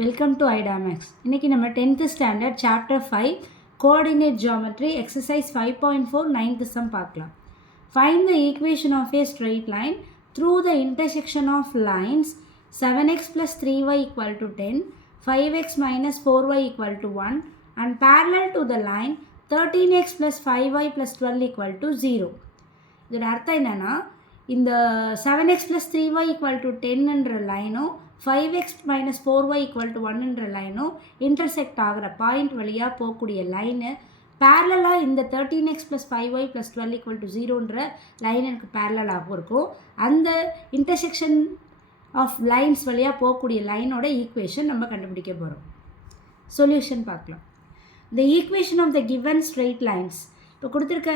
Welcome to ஐடாமேக்ஸ். இன்றைக்கி நம்ம 10th standard chapter 5 coordinate geometry exercise 5.4 9th sum பார்க்கலாம். Find the equation of a straight line through the intersection of lines 7x plus 3y equal to 10, 5x minus 4y equal to 1 and parallel to the line 13x plus 5y plus 12 equal to 0. இதோட அர்த்தம் என்னென்னா, இந்த 7x plus 3y equal to 10ன்ற லைனும் 5x minus 4y equal to 1ன்ற லைனும் intersect ஆகிற point வழியாக போகக்கூடிய line பேரலாக இந்த 13x plus 5y plus 12 equal to 0ன்ற line எனக்கு பேரலாகவும் இருக்கும். அந்த இன்டர்செக்ஷன் ஆஃப் லைன்ஸ் வழியாக போகக்கூடிய லைனோட ஈக்குவேஷன் நம்ம கண்டுபிடிக்க போகிறோம். சொல்யூஷன் பார்க்கலாம். The equation of the given straight lines, இப்போ கொடுத்துருக்க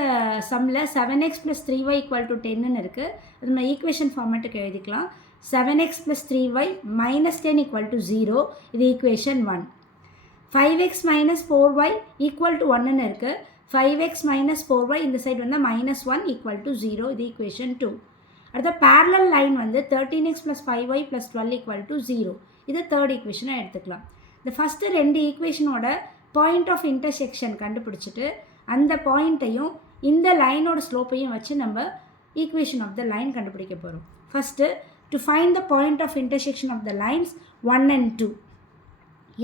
சம்மில் 7x plus 3y equal to 10ன்னு இருக்குது. அது நம்ம ஈக்குவேஷன் ஃபார்மேட்டுக்கு எழுதிக்கலாம். 7x plus 3y minus 10 equal to 0, இது equation 1. 5x minus 4y equal to 1ன்னு இருக்குது. 5x minus 4y இந்த சைடு வந்து minus 1 equal to 0, இது ஈக்குவேஷன் 2. அடுத்த பேரலல் லைன் வந்து 13x plus 5y plus 12 equal to 0, இது தேர்ட் ஈக்குவேஷனாக எடுத்துக்கலாம். இந்த ஃபஸ்ட்டு ரெண்டு ஈக்குவேஷனோட பாயிண்ட் ஆஃப் இன்டர்செக்ஷன் கண்டுபிடிச்சிட்டு அந்த பாயிண்ட்டையும் இந்த லைனோட ஸ்லோப்பையும் வச்சு நம்ம ஈக்குவேஷன் ஆஃப் த லைன் கண்டுபிடிக்க போகிறோம். First to find the point of intersection of the lines 1 and 2,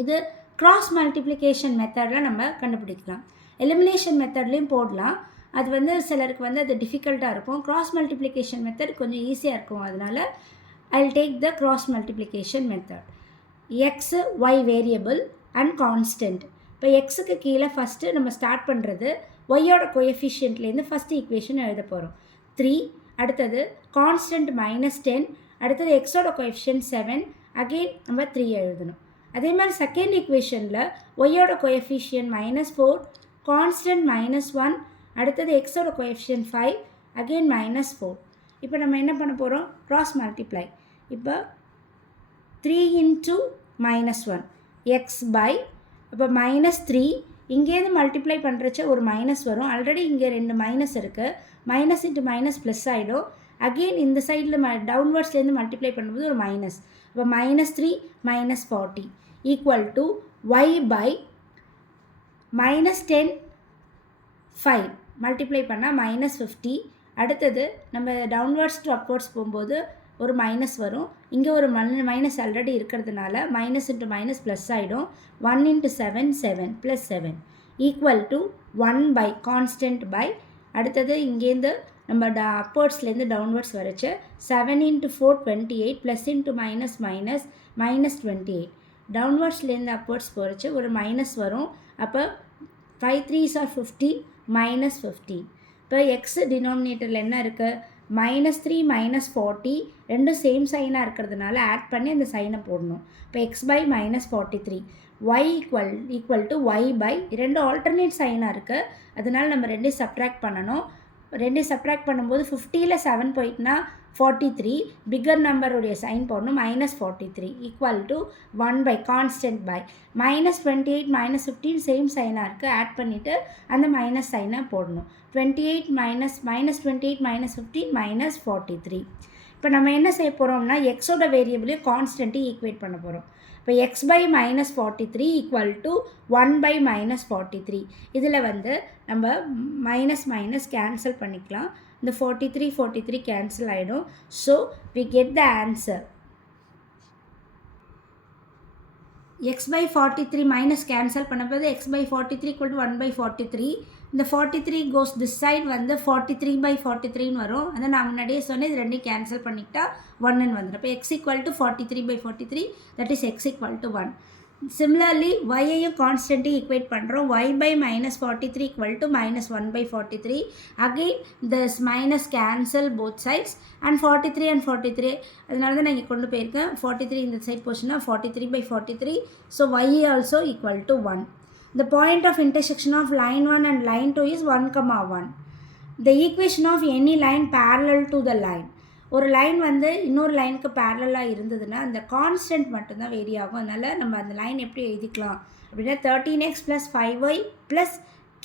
இது கிராஸ் மல்டிப்ளிகேஷன் மெத்தடில் நம்ம கண்டுபிடிக்கலாம். எலிமினேஷன் மெத்தட்லேயும் போடலாம். அது வந்து சிலருக்கு வந்து அது டிஃபிகல்ட்டாக இருக்கும். கிராஸ் மல்டிப்ளிகேஷன் மெத்தட் கொஞ்சம் ஈஸியாக இருக்கும். அதனால் I will take the cross multiplication method. X y variable and constant. இப்போ எக்ஸுக்கு கீழே ஃபஸ்ட்டு நம்ம ஸ்டார்ட் பண்ணுறது ஒய்யோட கோஎஃபிஷியன்ட்லேருந்து ஃபஸ்ட்டு ஈக்குவேஷன் எழுத போகிறோம். 3, அடுத்தது கான்ஸ்டன்ட் -10, அடுத்தது எக்ஸோட கோஎஃபிஷியன்ட் 7, அகெயின் நம்ம 3 எழுதணும். அதே மாதிரி செகண்ட் ஈக்குவேஷனில் ஒய்யோட கோஎஃபிஷியன்ட் -4, கான்ஸ்டன்ட் -1, அடுத்தது எக்ஸோட கோஎஃபிஷியன்ட் 5, அகெயின் -4. இப்போ நம்ம என்ன பண்ண போகிறோம்? Cross multiply. இப்போ 3 into -1 எக்ஸ் பை, இப்போ -3 இங்கேருந்து மல்டிப்ளை பண்ணுறச்ச ஒரு மைனஸ் வரும். ஆல்ரெடி இங்கே 2 மைனஸ் இருக்குது. மைனஸ் இன்ட்டு மைனஸ் ப்ளஸ் ஆகிடும். அகெயின் இந்த சைடில் டவுன்வர்ட்ஸ்லேருந்து மல்டிப்ளை பண்ணும்போது ஒரு மைனஸ். இப்போ -3 -40 equal to y by -10 5 multiply பண்ணால் -50. அடுத்தது நம்ம டவுன்வர்ட்ஸ் டு அப்வர்ட்ஸ் போகும்போது ஒரு மைனஸ் வரும். இங்கே ஒரு மைனஸ் ஆல்ரெடி இருக்கிறதுனால மைனஸ் இன்ட்டு மைனஸ் ப்ளஸ் ஆகிடும். 1 into 7 7 + 7 equal to 1 by constant by, அடுத்தது இங்கேருந்து நம்ம அப்வர்ட்ஸ்லேருந்து டவுன்வர்ட்ஸ் வரைச்சு 7 into 4 28 plus into minus minus -28. டவுன்வர்ட்ஸ்லேருந்து அப்வர்ட்ஸ் போகிறச்சு ஒரு மைனஸ் வரும். அப்போ 5 3s are 50 -15. இப்போ எக்ஸ் டினாமினேட்டரில் என்ன இருக்குது? -3 -40 ரெண்டும் சேம் சைனாக இருக்கிறதுனால ஆட் பண்ணி அந்த சைனை போடணும். இப்போ x by -43, y equal to y by, ரெண்டு ஆல்டர்னேட் சைனாக இருக்குது. அதனால் நம்ம ரெண்டையும் சப்ட்ராக்ட் பண்ணணும். ரெண்டையும் சப்ட்ராக்ட் பண்ணும்போது 50ல் 7 போயிட்டுனா 43, பிக்கர் நம்பருடைய சைன் போடணும். -43 equal to 1 by constant by -28 -15 same சைனாக இருக்குது. ஆட் பண்ணிவிட்டு அந்த மைனஸ் சைனை போடணும். 28 -15 -43. இப்போ நம்ம என்ன செய்ய போகிறோம்னா எக்ஸோட வேரியபிளையும் கான்ஸ்டன்ட்டையும் ஈக்குவேட் பண்ண போகிறோம். இப்போ x by -43 equal to 1 by -43. இதில் வந்து நம்ம மைனஸ் மைனஸ் கேன்சல் பண்ணிக்கலாம். இந்த 43 கேன்சல் ஆகிடும். So we get the answer. X by 43 minus cancel பண்ணும்போது x by 43 equal to 1 by 43. இந்த 43 கோஸ் திஸ் சைட் வந்து 43 பை 43ன்னு வரும். அதை நான் முன்னாடியே சொன்னேன். இது ரெண்டையும் கேன்சல் பண்ணிக்கிட்டா 1ன்னு வந்துடும். இப்போ x equal to 43 by 43, that is x equal to 1. Similarly ஒய்யையும் கான்ஸ்டன்ட்டையும் ஈக்குவேட் பண்ணுறோம். Y by -43 equal to -1 by 43. Again this minus cancel both sides and 43 and 43. அதனால தான் நான் இங்கே கொண்டு போயிருக்கேன். 43 இந்த சைட் போச்சுன்னா 43 by 43. So y also equal to 1. The point of intersection of line 1 and line 2 is 1, 1. The equation of any line parallel to the line. ஒரு line வந்து இன்னொரு லைனுக்கு பேரலாக இருந்ததுன்னா அந்த கான்ஸ்டன்ட் மட்டும்தான் வேரி ஆகும். அதனால் நம்ம அந்த லைன் எப்படி எழுதிக்கலாம் அப்படின்னா 13x + 5y +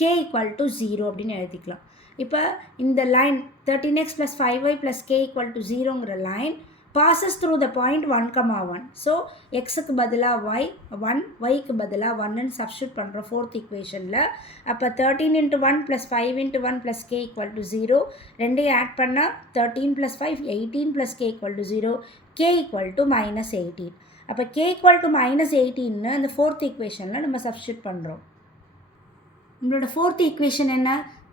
k = 0 அப்படின்னு எழுதிக்கலாம். இப்போ இந்த லைன் 13x + 5y + k = 0ங்கிற line passes through the point 1, 1. So xக்கு பதிலாக y 1, yக்கு பதிலாக 1ன்னு சப்ஸ்டியூட் பண்ணுறோம் ஃபோர்த் ஈக்குவேஷனில். அப்போ 13 × 1 + 5 × 1 + k = 0. ரெண்டையும் ஆட் பண்ணால் 13 + 5 18 + k = 0. k = -18. அப்போ k = -18ன்னு அந்த ஃபோர்த் ஈக்குவேஷனில் நம்ம சப்ஸ்டியூட் பண்ணுறோம். நம்மளோட ஃபோர்த் ஈக்குவேஷன் என்ன?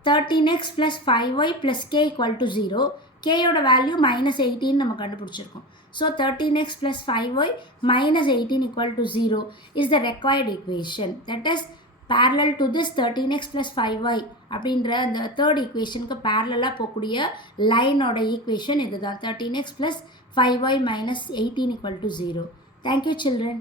13x + 5y + k = 0. கேயோட வேல்யூ -18 நம்ம கண்டுபிடிச்சிருக்கோம். So 13x + 5y -18 = 0 is the required equation. That is parallel to this 13x + 5y அப்படின்ற அந்த தேர்ட் ஈக்குவேஷனுக்கு பேரலாக போகக்கூடிய லைனோட ஈக்குவேஷன் இதுதான். 13x + 5y - 18 = 0. Thank you children.